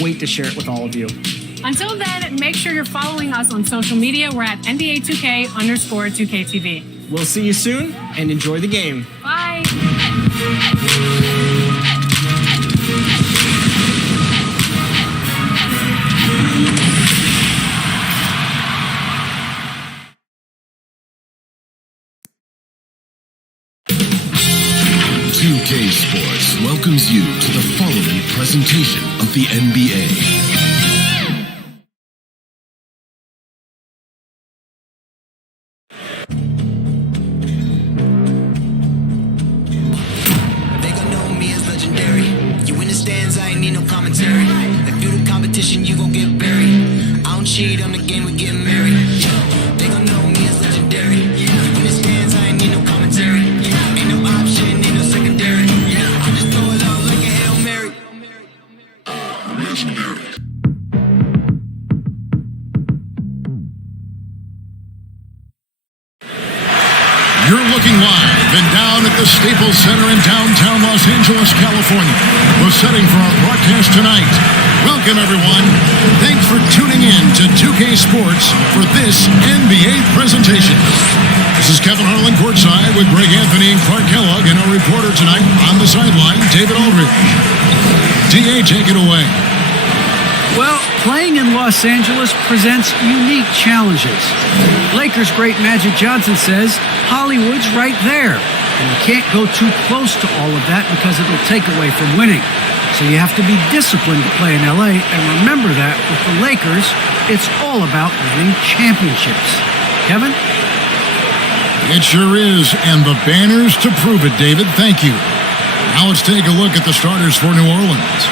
wait to share it with all of you. Until then, make sure you're following us on social media. We're at NBA2K_2KTV. We'll see you soon, and enjoy the game. Bye. 2K Sports welcomes you to the following presentation of the NBA. They gon' know me as legendary. You in the stands, I ain't need no commentary. If you the competition, you gon' get buried. I don't cheat on the game, we get married. They gon' know me as legendary. You in the stands, I ain't need no commentary. Ain't no option, ain't no secondary. I just throw it out like a Hail Mary. Legendary. You're looking live and down at the Staples Center in downtown Los Angeles, California. We're setting for our broadcast tonight. Welcome, everyone. Thanks for tuning in to 2K Sports for this NBA presentation. This is Kevin Harlan courtside with Greg Anthony and Clark Kellogg, and our reporter tonight on the sideline, David Aldridge. DA, take it away. Well, playing in Los Angeles presents unique challenges. Lakers great Magic Johnson says Hollywood's right there, and you can't go too close to all of that because it'll take away from winning. So you have to be disciplined to play in LA, and remember that with the Lakers, it's all about winning championships. Kevin? It sure is, and the banners to prove it, David. Thank you. Now let's take a look at the starters for New Orleans.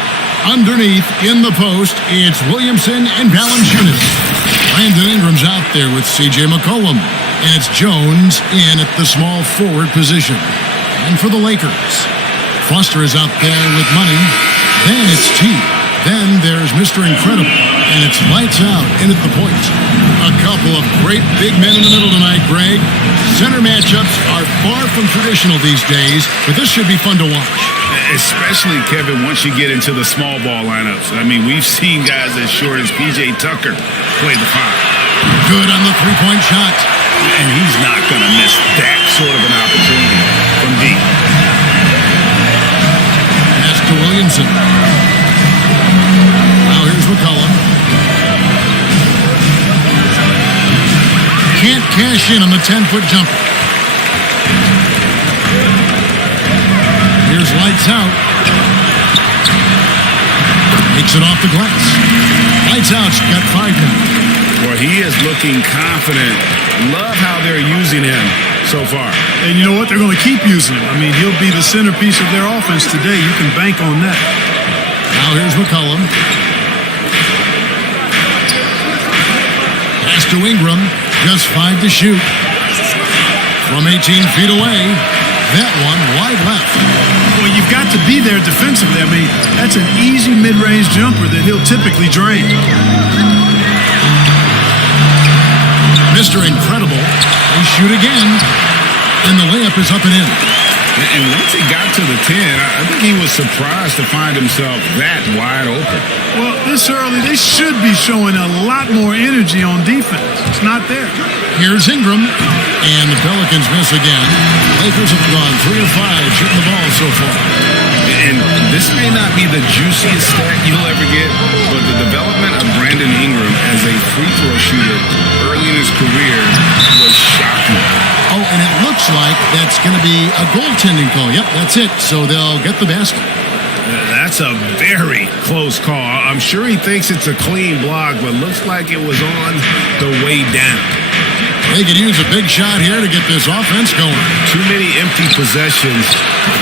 Underneath, in the post, it's Williamson and Valanciunas. Brandon Ingram's out there with C.J. McCollum. And it's Jones in at the small forward position. And for the Lakers, Foster is out there with money. Then it's T. Then there's Mr. Incredible. And it's lights out in at the point. A couple of great big men in the middle tonight, Greg. Center matchups are far from traditional these days, but this should be fun to watch. Especially, Kevin, once you get into the small ball lineups. I mean, we've seen guys as short as P.J. Tucker play the five. Good on the three-point shot. And he's not going to miss that sort of an opportunity from deep. Pass to Williamson. Now here's McCollum. Can't cash in on the 10-foot jumper. Here's lights out. Makes it off the glass. Lights out's got 5 now. Well, he is looking confident. Love how they're using him so far. And you know what? They're going to keep using him. I mean, he'll be the centerpiece of their offense today. You can bank on that. Now here's McCollum. Pass to Ingram. Just 5 to shoot. From 18 feet away. That one wide left. Well, you've got to be there defensively. I mean, that's an easy mid-range jumper that he'll typically drain. Mr. Incredible. They shoot again. And the layup is up and in. And once he got to the 10, I think he was surprised to find himself that wide open. Well, this early, they should be showing a lot more energy on defense. It's not there. Here's Ingram. And the Pelicans miss again. Lakers have gone 3 of 5 shooting the ball so far. And this may not be the juiciest stat you'll ever get, but the development of Brandon Ingram as a free throw shooter early in his career was shocking. Oh, and it looks like that's going to be a goaltending call. Yep, that's it. So they'll get the basket. That's a very close call. I'm sure he thinks it's a clean block, but looks like it was on the way down. They could use a big shot here to get this offense going. Too many empty possessions.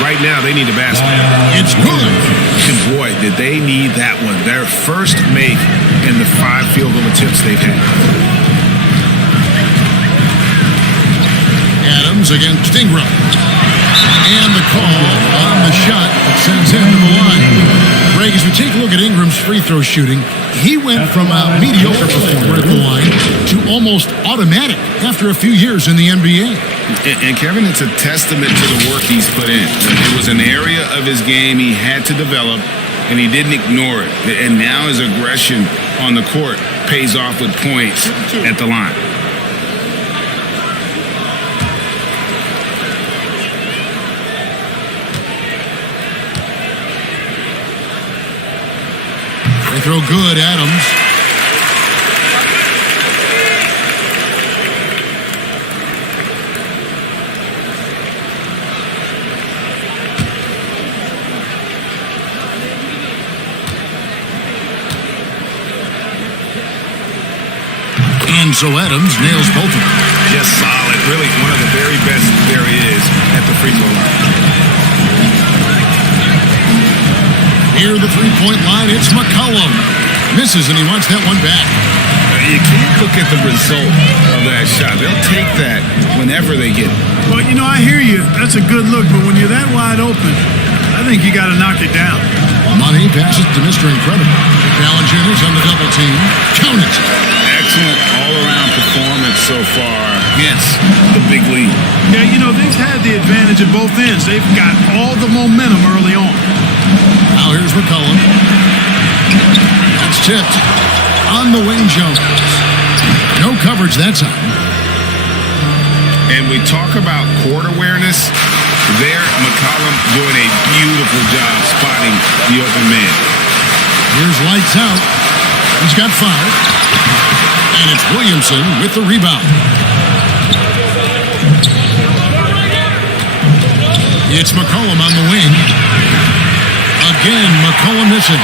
Right now, they need a basket. It's good. And boy, did they need that one. Their first make in the 5 field goal attempts they've had. Adams against Ingram. And the call on the shot that sends him to the line. Greg, as we take a look at Ingram's free throw shooting, he went from a mediocre performer at the line to almost automatic after a few years in the NBA. And Kevin, it's a testament to the work he's put in. It was an area of his game he had to develop, and he didn't ignore it. And now his aggression on the court pays off with points at the line. They throw good, Adams. And so Adams nails both of them. Just solid. Really one of the very best there is at the free throw line. Near the three-point line, it's McCollum. Misses, and he wants that one back. You can't look at the result of that shot. They'll take that whenever they get it. Well, you know, I hear you. That's a good look, but when you're that wide open, I think you got to knock it down. Money passes to Mr. Incredible. Challenging is on the double team. Count it. Excellent all-around performance so far against the big lead. Yeah, you know, they've had the advantage at both ends. They've got all the momentum early on. Now here's McCollum. That's tipped. On the wing, Jones. No coverage that time. And we talk about court awareness. There, McCollum doing a beautiful job spotting the open man. Here's lights out. He's got 5. And it's Williamson with the rebound. It's McCollum on the wing. Again, McCollum missing.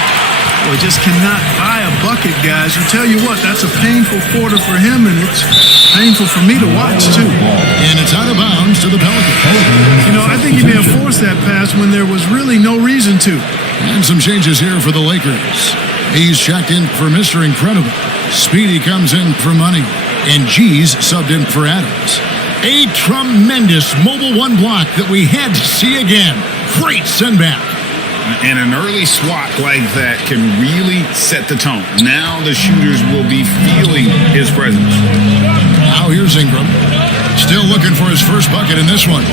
Well, just cannot buy a bucket, guys. I tell you what, that's a painful quarter for him, and it's painful for me to watch, too. And it's out of bounds to the Pelicans. You know, I think he may have forced that pass when there was really no reason to. And some changes here for the Lakers. He's checked in for Mr. Incredible. Speedy comes in for Money. And G's subbed in for Adams. A tremendous mobile one block that we had to see again. Great send back. And an early swat like that can really set the tone. Now the shooters will be feeling his presence. Now here's Ingram. Still looking for his first bucket in this one.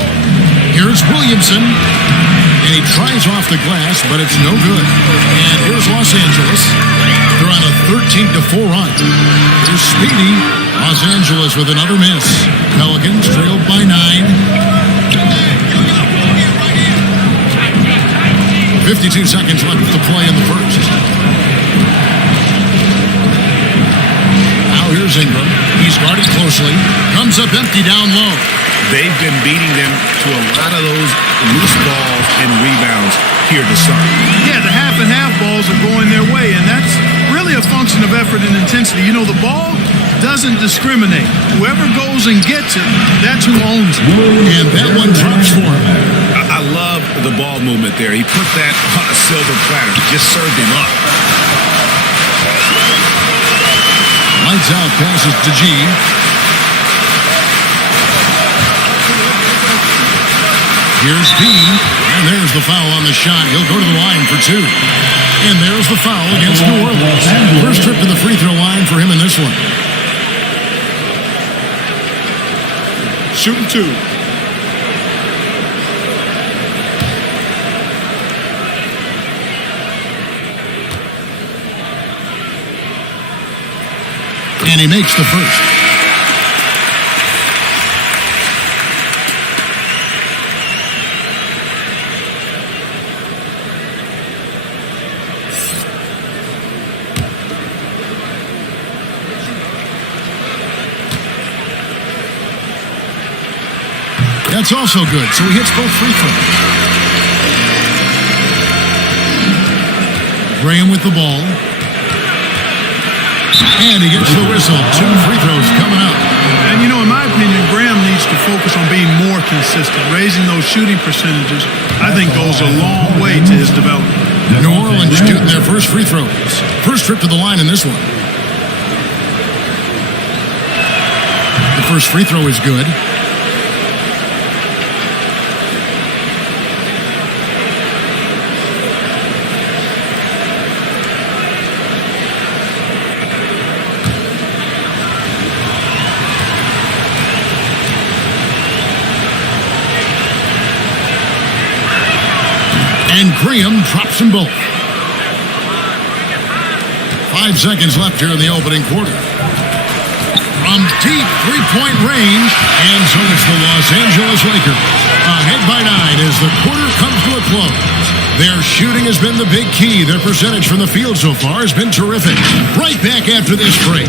Here's Williamson. And he tries off the glass, but it's no good. And here's Los Angeles. They're on a 13-4 run. Here's Speedy. Los Angeles with another miss. Pelicans trailed by 9. 52 seconds left to play in the first. Now here's Ingram. He's guarded closely. Comes up empty down low. They've been beating them to a lot of those loose balls and rebounds here to start. Yeah, the half and half balls are going their way, and that's really a function of effort and intensity. You know, the ball doesn't discriminate. Whoever goes and gets it, that's who owns it. And that one drops for him. I love the ball movement there. He put that on a silver platter. Just served him up. Lights out, passes to G. Here's B. And there's the foul on the shot. He'll go to the line for 2. And there's the foul against New Orleans. First trip to the free throw line for him in this one. Shooting 2. And he makes the first. That's also good, so he hits both free throws. Graham with the ball. And he gets the whistle. 2 free throws coming up. And, you know, in my opinion, Graham needs to focus on being more consistent. Raising those shooting percentages, I think, goes a long way to his development. New Orleans shooting their first free throws. First trip to the line in this one. The first free throw is good. And Graham drops them both. 5 seconds left here in the opening quarter. From deep three-point range, and so it's the Los Angeles Lakers. Ahead by 9 as the quarter comes to a close. Their shooting has been the big key. Their percentage from the field so far has been terrific. Right back after this break.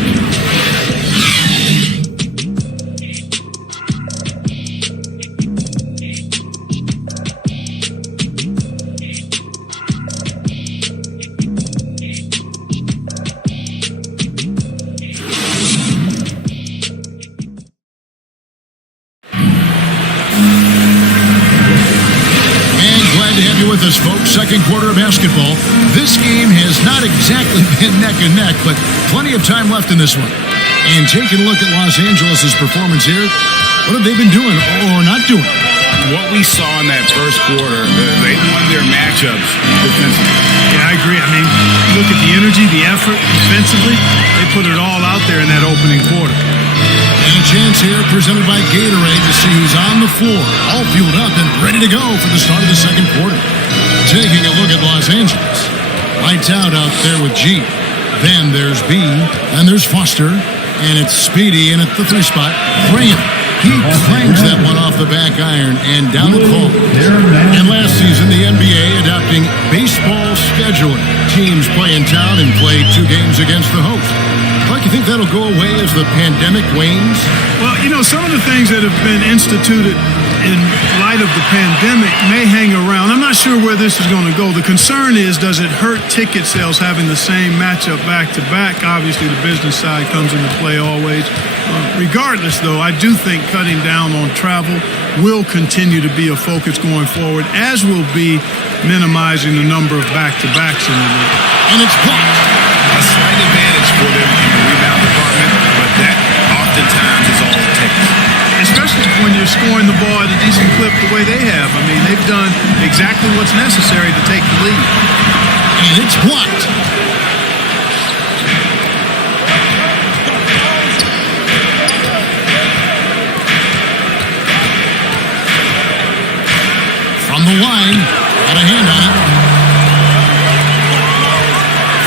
With us, folks. Second quarter of basketball. This game has not exactly been neck and neck, but plenty of time left in this one. And taking a look at Los Angeles' performance here, what have they been doing or not doing? What we saw in that first quarter, they won their matchups defensively. Yeah, I agree. I mean, look at the energy, the effort defensively. They put it all out there in that opening quarter. And a chance here presented by Gatorade to see who's on the floor, all fueled up and ready to go for the start of the second quarter. Taking a look at Los Angeles. Lights out there with G. Then there's B. Then there's Foster. And it's Speedy in at the 3 spot. Graham. He clangs that one off the back iron and down the call. And last season, the NBA adopting baseball scheduling. Teams play in town and play 2 games against the host. Like, you think that'll go away as the pandemic wanes? Well, you know, some of the things that have been instituted in light of the pandemic may hang around. I'm not sure where this is going to go. The concern is, does it hurt ticket sales having the same matchup back-to-back? Obviously, the business side comes into play always. Regardless, though, I do think cutting down on travel will continue to be a focus going forward, as will be minimizing the number of back-to-backs in the league. And it's blocked. A slight advantage for them in the rebound department, but that oftentimes is all it takes. Especially when you're scoring the ball at a decent clip the way they have. I mean, they've done exactly what's necessary to take the lead. And it's blocked. From the line, got a hand on it.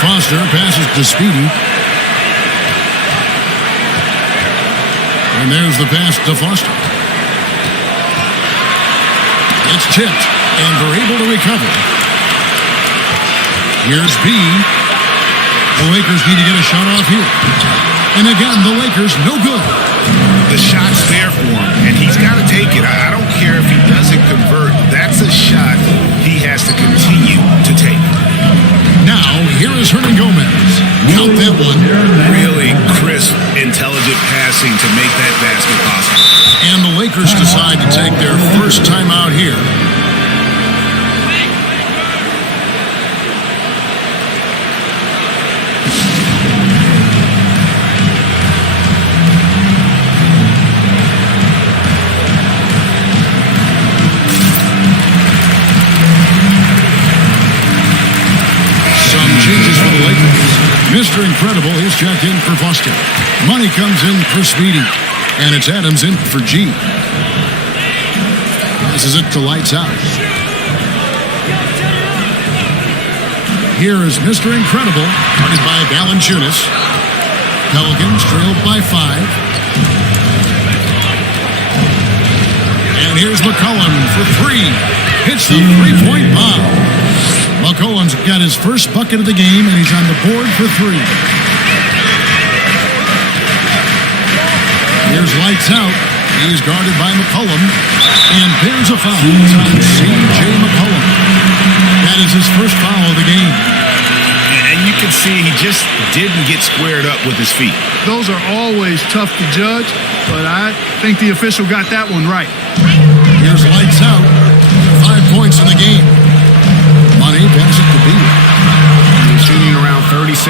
Foster passes to Speedy. And there's the pass to Foster. It's tipped, and they're able to recover. Here's B. The Lakers need to get a shot off here. And again, the Lakers, no good. The shot's there for him, and he's got to take it. I don't care if he doesn't convert. That's a shot he has to continue to take. Now, here is Hernan Gomez. Count that one. Really crisp, intelligent passing to make that basket possible. And the Lakers decide to take their first time out here. Changes for the Lakers. Mr. Incredible is checked in for Foster. Money comes in for Speedy. And it's Adams in for G. Passes it to Lights Out. Here is Mr. Incredible, guarded by Valanciunas. Pelicans trailed by 5. And here's McCollum for 3. Hits the three-point bomb. McCollum's got his first bucket of the game, and he's on the board for 3. Here's Lights Out. He's guarded by McCollum. And there's a foul on C.J. McCollum. That is his first foul of the game. And you can see he just didn't get squared up with his feet. Those are always tough to judge, but I think the official got that one right. Here's Lights Out. 5 points in the game. Money passes it to B. They're shooting around 36%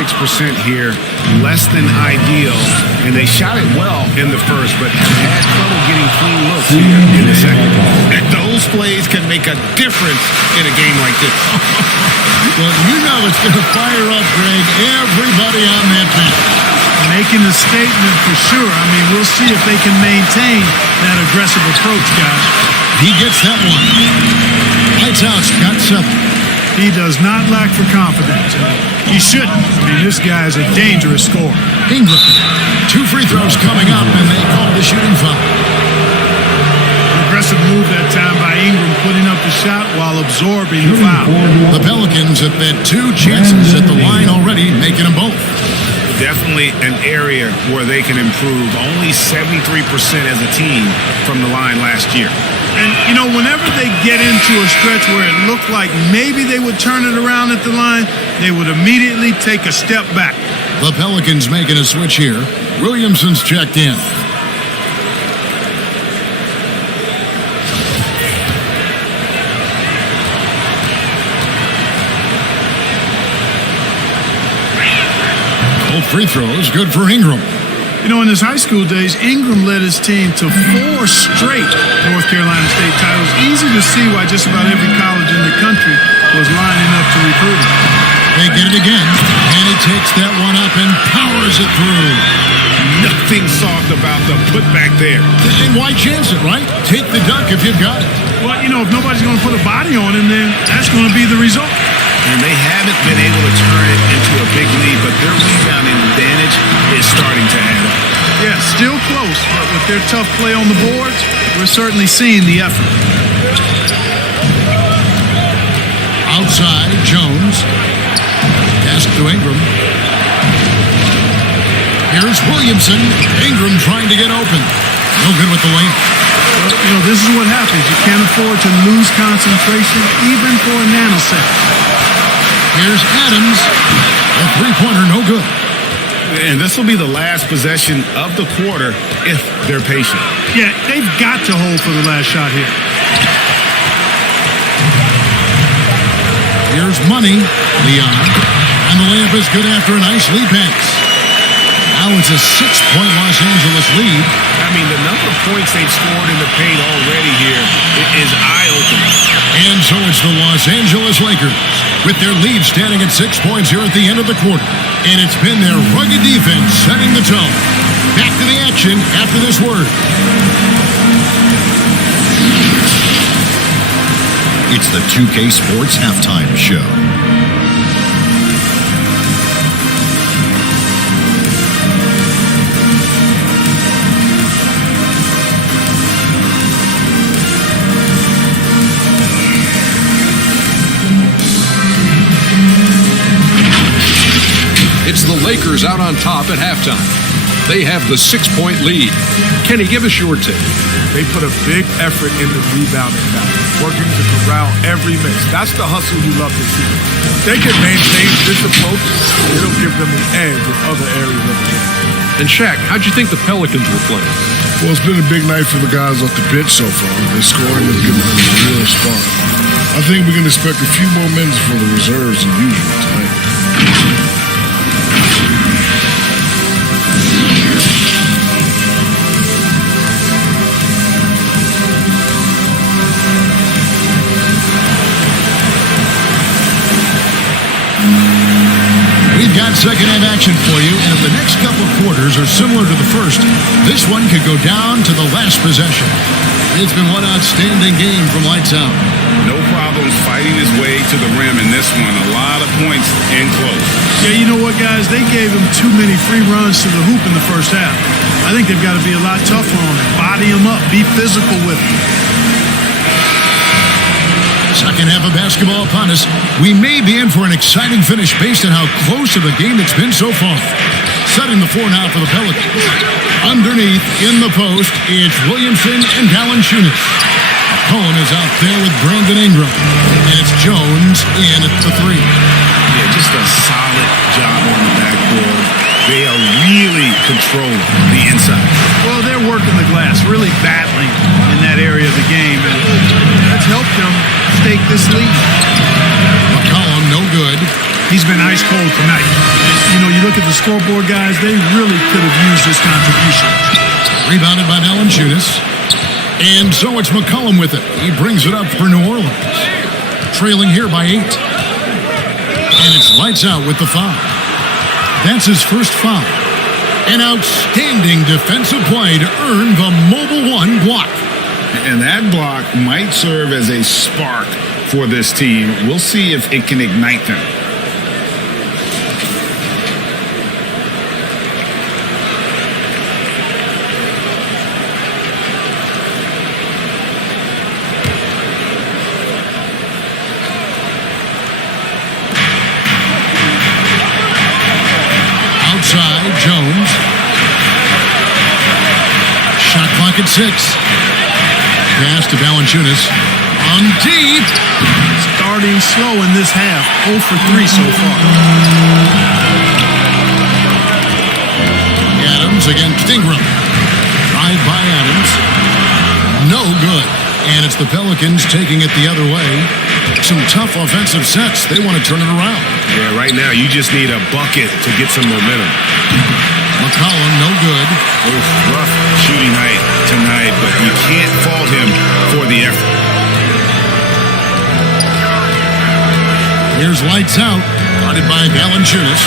here, less than ideal, and they shot it well in the first, but have had trouble getting clean looks here in the second. And those plays can make a difference in a game like this. Well, you know it's going to fire up, Greg, everybody on that bench. Making a statement for sure. I mean, we'll see if they can maintain that aggressive approach, guys. He gets that one. Lights Out's got 7. He does not lack for confidence. He shouldn't. I mean, this guy is a dangerous scorer. Ingram. 2 free throws coming up, and they call the shooting foul. Aggressive move that time by Ingram, putting up the shot while absorbing the foul. The Pelicans have had 2 chances at the line already, making them both. Definitely an area where they can improve. Only 73% as a team from the line last year. And, you know, whenever they get into a stretch where it looked like maybe they would turn it around at the line, they would immediately take a step back. The Pelicans making a switch here. Williamson's checked in. Both free throws, good for Ingram. You know, in his high school days, Ingram led his team to 4 straight North Carolina State titles. Easy to see why just about every college in the country was lining up to recruit him. They get it again, and he takes that one up and powers it through. Nothing soft about the putback there. And why chance it, right? Take the dunk if you've got it. Well, you know, if nobody's going to put a body on him, then that's going to be the result. And they haven't been able to turn it into a big lead, but their rebounding advantage is starting to add up. Yeah, still close, but with their tough play on the boards, we're certainly seeing the effort. Outside, Jones. Pass to Ingram. Here's Williamson. Ingram trying to get open. No good with the lane. Well, you know, this is what happens. You can't afford to lose concentration, even for a nanosecond. Here's Adams. A three-pointer, no good. And this will be the last possession of the quarter if they're patient. Yeah, they've got to hold for the last shot here. Here's Money. Leon. And the layup is good after a nice lead pass. Now it's a 6-point Los Angeles lead. I mean, the number of points they've scored in the paint already here is eye-opening. And so it's the Los Angeles Lakers with their lead standing at 6 points here at the end of the quarter. And it's been their rugged defense setting the tone. Back to the action after this word. It's the 2K Sports Halftime Show. It's the Lakers out on top at halftime. They have the 6-point lead. Kenny, give us your take. They put a big effort in the rebounding battle, working to corral every miss. That's the hustle you love to see. If they can maintain this approach, it'll give them an edge in other areas of the game. And Shaq, how'd you think the Pelicans were playing? Well, it's been a big night for the guys off the bench so far. Their scoring has given them a real spark. I think we can expect a few more minutes for the reserves than usual tonight. We've got second half action for you, and if the next couple of quarters are similar to the first, this one could go down to the last possession. It's been one outstanding game from Lights Out. No problems fighting his way to the rim in this one. A lot of points in close. Yeah, you know what, guys? They gave him too many free runs to the hoop in the first half. I think they've got to be a lot tougher on him. Body him up. Be physical with him. Second half of basketball upon us. We may be in for an exciting finish based on how close of a game it's been so far. Setting the floor now for the Pelicans. Underneath, in the post, it's Williamson and Valanciunas. Cohen is out there with Brandon Ingram. And it's Jones in at the three. Yeah, just a solid job on the backboard. They are really controlling the inside. Well, they're working the glass, really battling in that area of the game. And that's helped them stake this lead. McCollum, no good. He's been ice cold tonight. You know, you look at the scoreboard, guys, they really could have used his contribution. Rebounded by Valanciunas. And so it's McCollum with it. He brings it up for New Orleans. Trailing here by 8. And it's Lights Out with the foul. That's his first foul. An outstanding defensive play to earn the Mobile One block. And that block might serve as a spark for this team. We'll see if it can ignite them. Outside, Jones. Shot clock at 6. Pass to Valanciunas. On deep. Starting slow in this half. 0 for 3 so far. Adams against Ingram. Drive by Adams. No good. And it's the Pelicans taking it the other way. Some tough offensive sets. They want to turn it around. Yeah, right now you just need a bucket to get some momentum. McCollum, no good. Rough shooting night tonight, but you can't fault him for the effort. Here's lights out, guarded by Valanciunas.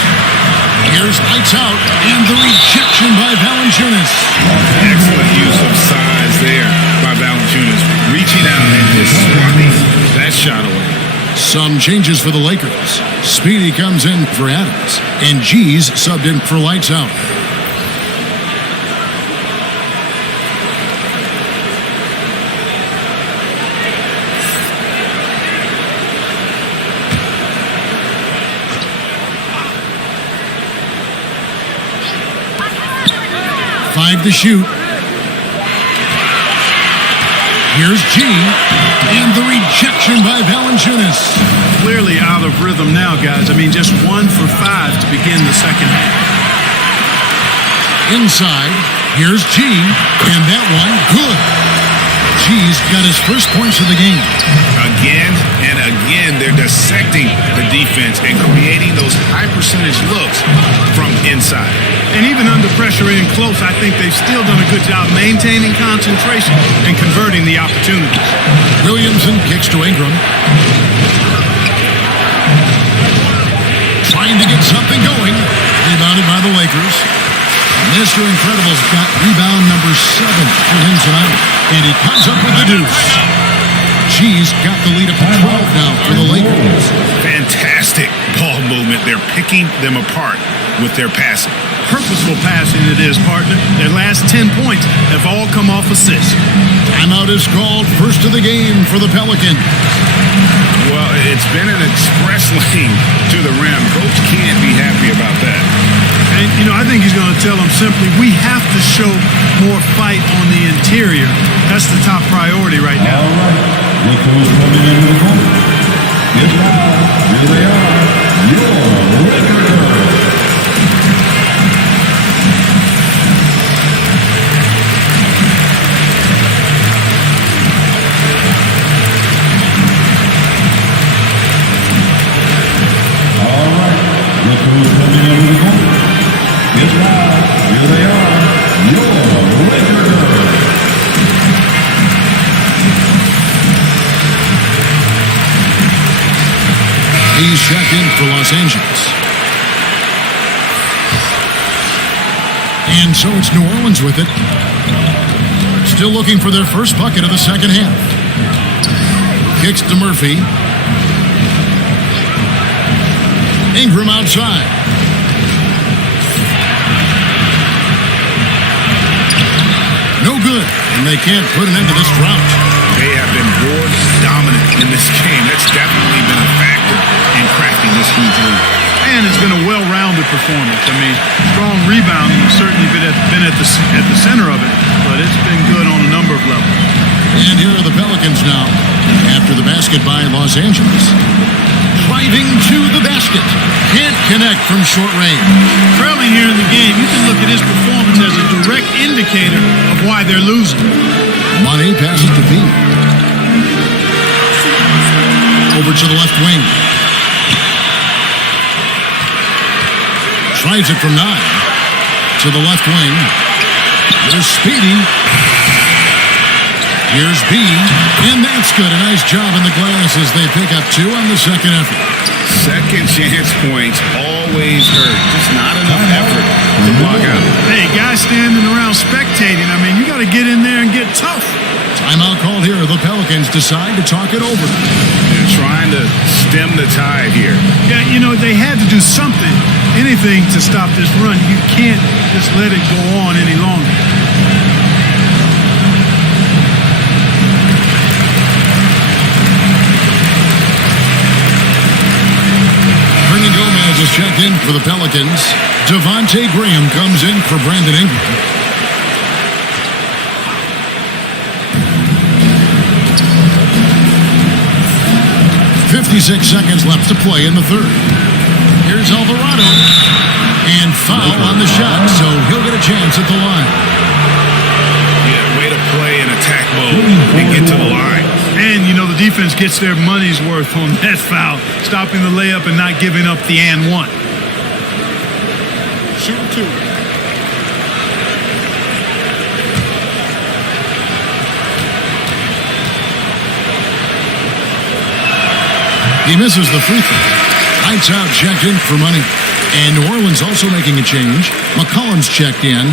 Here's lights out, and the rejection by Valanciunas. Excellent use of size there by Valanciunas, reaching out and just swatting that shot away. Some changes for the Lakers. Speedy comes in for Adams, and G's subbed in for lights out. Five to shoot. Here's G, and the rejection by Valanciunas. Clearly out of rhythm now, guys. I mean, just 1 for 5 to begin the second half. Inside, here's G, and that one, good. G's got his first points of the game. Again and again, they're dissecting the defense and creating those high percentage looks from inside. And even under pressure in close, I think they've still done a good job maintaining concentration and converting the opportunities. Williamson kicks to Ingram. Trying to get something going. Rebounded by the Lakers. Mr. Incredible's got rebound number 7 for him tonight. And he comes up with the deuce. G's got the lead up to 12 now for the Lakers. Fantastic ball movement. They're picking them apart with their passing. Purposeful passing it is, partner. Their last 10 points have all come off assists. Timeout is called, first of the game for the Pelicans. Well, it's been an express lane to the rim. Coach can't be happy about that. And, I think he's going to tell them simply, we have to show more fight on the interior. That's the top priority right now. All right. Look who's coming in with the ball. Get loud. Here they are. Your Lakers. All right. Look who's coming in with the ball. Get loud. Here they are. Your Lakers. He's checked in for Los Angeles. And so it's New Orleans with it. Still looking for their first bucket of the second half. Kicks to Murphy. Ingram outside. No good, and they can't put an end to this drought. They have been board dominant in this game. That's definitely been a factor in crafting this huge lead. And it's been a well-rounded performance. I mean, strong rebounding has certainly been at the center of it, but it's been good on a number of levels. And here are the Pelicans now, after the basket by Los Angeles. Driving to the basket. Can't connect from short range. Trailing here in the game, you can look at his performance as a direct indicator of why they're losing. Money passes to B. Over to the left wing. Drives it from 9. To the left wing. There's Speedy. Here's B. And that's good. A nice job in the glass as they pick up 2 on the second effort. Second chance points always hurt. Just not enough effort to block out. Hey, guys standing around spectating. I mean, you got to get in there and get tough. Timeout called here. The the Pelicans decide to talk it over. They're trying to stem the tide here. Yeah, you know, they had to do something, anything to stop this run. You can't just let it go on any longer. Brandon Gomez is checked in for the Pelicans. Devontae Graham comes in for Brandon Ingram. .56 seconds left to play in the third. Here's Alvarado. And foul on the shot, so he'll get a chance at the line. Yeah, way to play in attack mode and get to the line. And, you know, the defense gets their money's worth on that foul, stopping the layup and not giving up the and one. Shoot two. He misses the free throw. Lights out, checked in for money. And New Orleans also making a change. McCollum's checked in.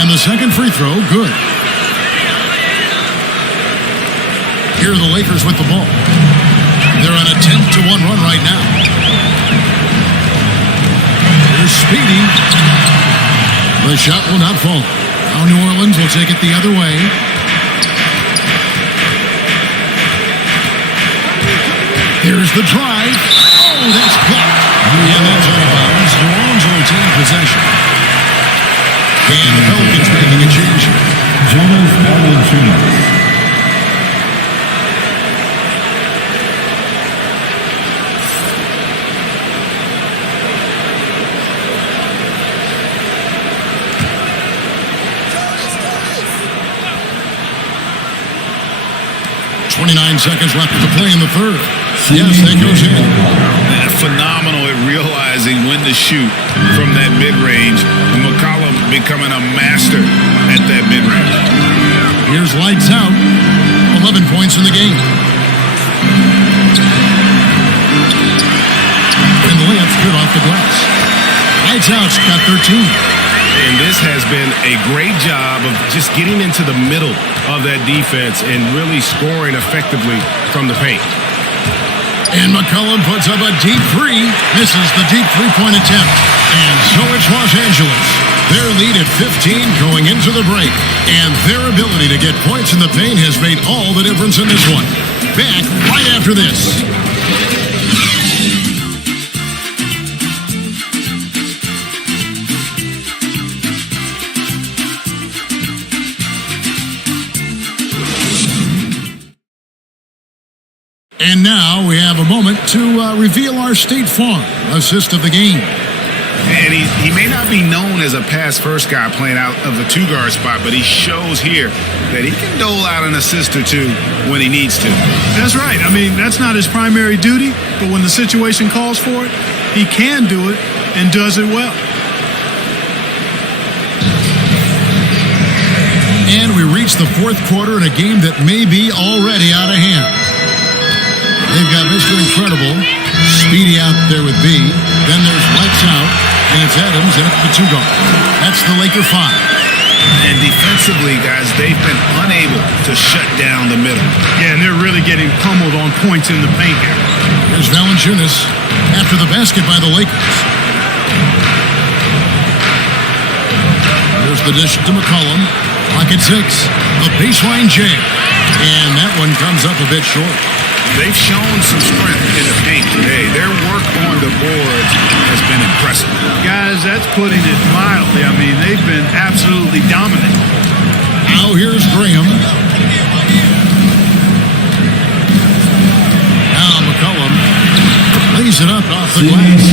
And the second free throw, good. Here are the Lakers with the ball. They're on a 10-1 run right now. Speedy. The shot will not fall. Now New Orleans will take it the other way. Here's the drive. Oh, that's blocked. And that's out of bounds. New Orleans will retain possession. And the Pelicans making a change here. Jonas Valanciunas. 29 seconds left to play in the third. Yes, that goes in. Phenomenal at realizing when to shoot from that mid-range. And McCollum becoming a master at that mid-range. Here's lights out. 11 points in the game. And the layup's good off the glass. Lights out's got 13. And this has been a great job of just getting into the middle of that defense and really scoring effectively from the paint. And McCollum puts up a deep three. Misses the deep three-point attempt. And so it's Los Angeles. Their lead at 15 going into the break. And their ability to get points in the paint has made all the difference in this one. Back right after this. And now we have a moment to reveal our State Farm assist of the game. And he may not be known as a pass-first guy playing out of the two-guard spot, but he shows here that he can dole out an assist or two when he needs to. That's right. I mean, that's not his primary duty, but when the situation calls for it, he can do it and does it well. And we reach the fourth quarter in a game that may be already out of hand. They've got Mr. Incredible, Speedy out there with B. Then there's Lights Out, and it's Adams at the two guard. That's the Laker 5. And defensively, guys, they've been unable to shut down the middle. Yeah, and they're really getting pummeled on points in the paint here. Here's Valanciunas after the basket by the Lakers. There's the dish to McCollum. Pocket 6, a baseline jam. And that one comes up a bit short. They've shown some strength in the paint today. Their work on the boards has been impressive. Guys, that's putting it mildly. I mean, they've been absolutely dominant. Now here's Graham. Now McCollum lays it up off the glass.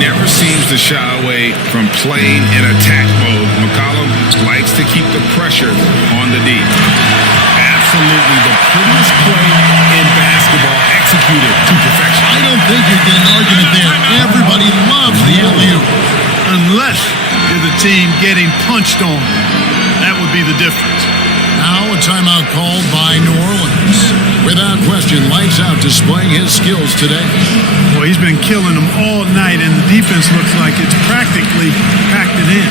Never seems to shy away from playing in attack mode. McCollum likes to keep the pressure on the D. Absolutely the prettiest play in basketball, executed to perfection. I don't think you get an argument there. Everybody loves the alley-oop. Unless you're the team getting punched on. That would be the difference. Now a timeout called by New Orleans. Without question, lights out displaying his skills today. Boy, he's been killing them all night, and the defense looks like it's practically packed it in.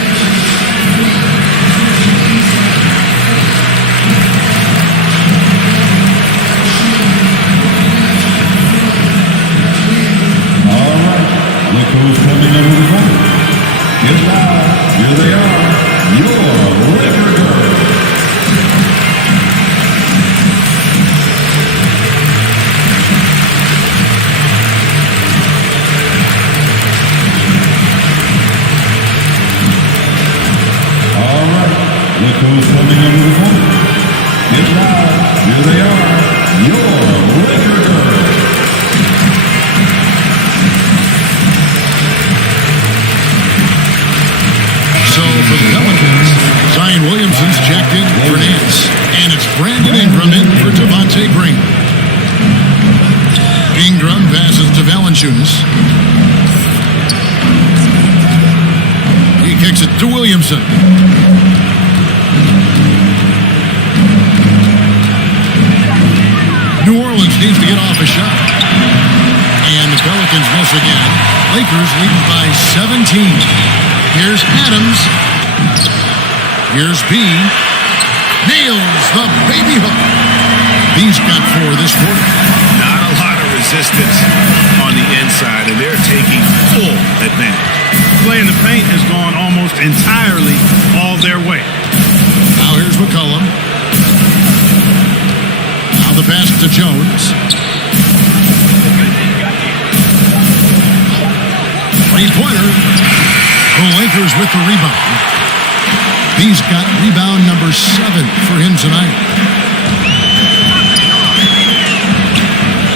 All right. Look who's coming over the court. Get loud. Here they are. Your Laker girls. All right. Look who's coming over the court. Get loud. Here they are. Your Laker girls. So for the Pelicans, Zion Williamson's checked in for Nance. And it's Brandon Ingram in for Devontae Green. Ingram passes to Valanciunas. He kicks it to Williamson. New Orleans needs to get off a shot. And the Pelicans miss again. Lakers lead by 17. Here's Adams. Here's B. Nails the baby hook. B's got 4 this quarter. Not a lot of resistance on the inside, and they're taking full advantage. Play in the paint has gone almost entirely all their way. Now here's McCollum. Now the pass to Jones. Three-pointer. The Lakers with the rebound. He's got rebound number 7 for him tonight.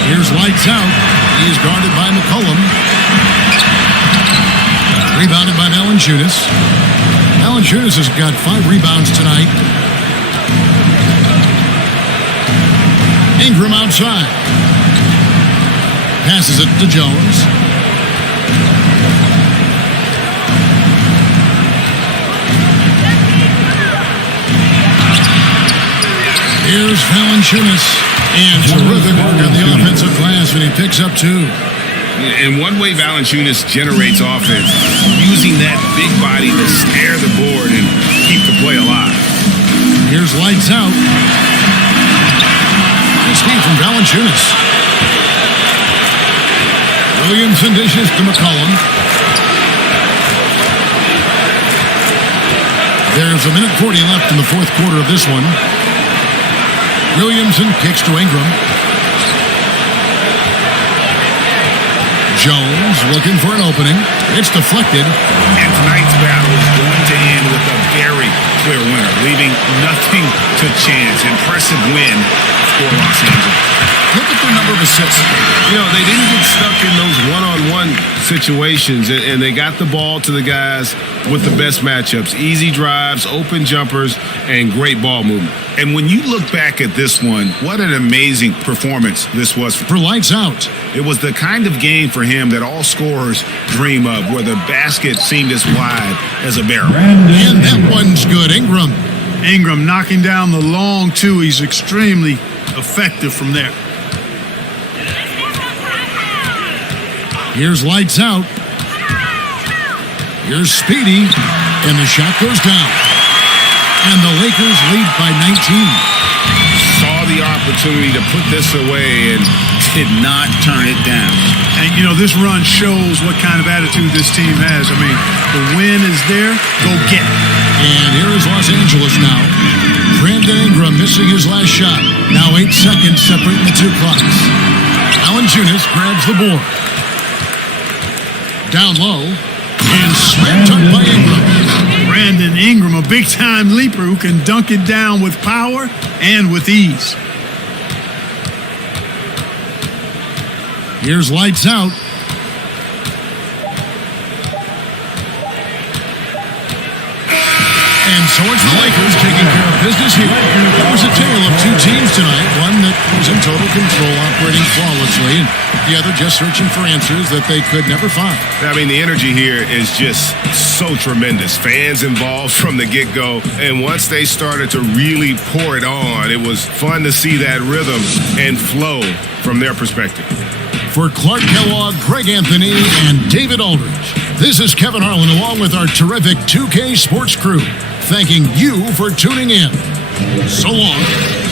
Here's lights out. He's guarded by McCollum. Rebounded by Valanciunas. Valanciunas has got 5 rebounds tonight. Ingram outside. Passes it to Jones. Here's Valanciunas. And terrific work on the offensive glass when he picks up 2. In one way, Valanciunas generates offense, using that big body to snare the board and keep the play alive. Here's lights out. Nice game from Valanciunas. Williamson dishes to McCollum. There's 1:40 left in the fourth quarter of this one. Williamson kicks to Ingram. Jones looking for an opening. It's deflected. And tonight's battle is going to end with a very clear winner, leaving nothing to chance. Impressive win for Los Angeles. Look at their number of assists. You know, they didn't get stuck in those one-on-one situations, and they got the ball to the guys with the best matchups. Easy drives, open jumpers, and great ball movement. And when you look back at this one, what an amazing performance this was. For lights out. It was the kind of game for him that all scorers dream of, where the basket seemed as wide as a barrel. And that one's good. Ingram. Ingram knocking down the long 2. He's extremely effective from there. Here's lights out. Here's Speedy. And the shot goes down. And the Lakers lead by 19. Saw the opportunity to put this away and did not turn it down. And, you know, this run shows what kind of attitude this team has. I mean, the win is there. Go get it. And here is Los Angeles now. Brandon Ingram missing his last shot. Now 8 seconds separating the 2 clocks. Valanciunas grabs the board. Down low. And slam dunk by Ingram. Brandon Ingram, a big-time leaper who can dunk it down with power and with ease. Here's lights out. And so it's the Lakers taking care of business here. It was a tale of 2 teams tonight. One that was in total control, operating flawlessly. And the other just searching for answers that they could never find. I mean, the energy here is just so tremendous. Fans involved from the get-go. And once they started to really pour it on, it was fun to see that rhythm and flow from their perspective. For Clark Kellogg, Greg Anthony, and David Aldridge, this is Kevin Harlan along with our terrific 2K Sports crew, thanking you for tuning in. So long.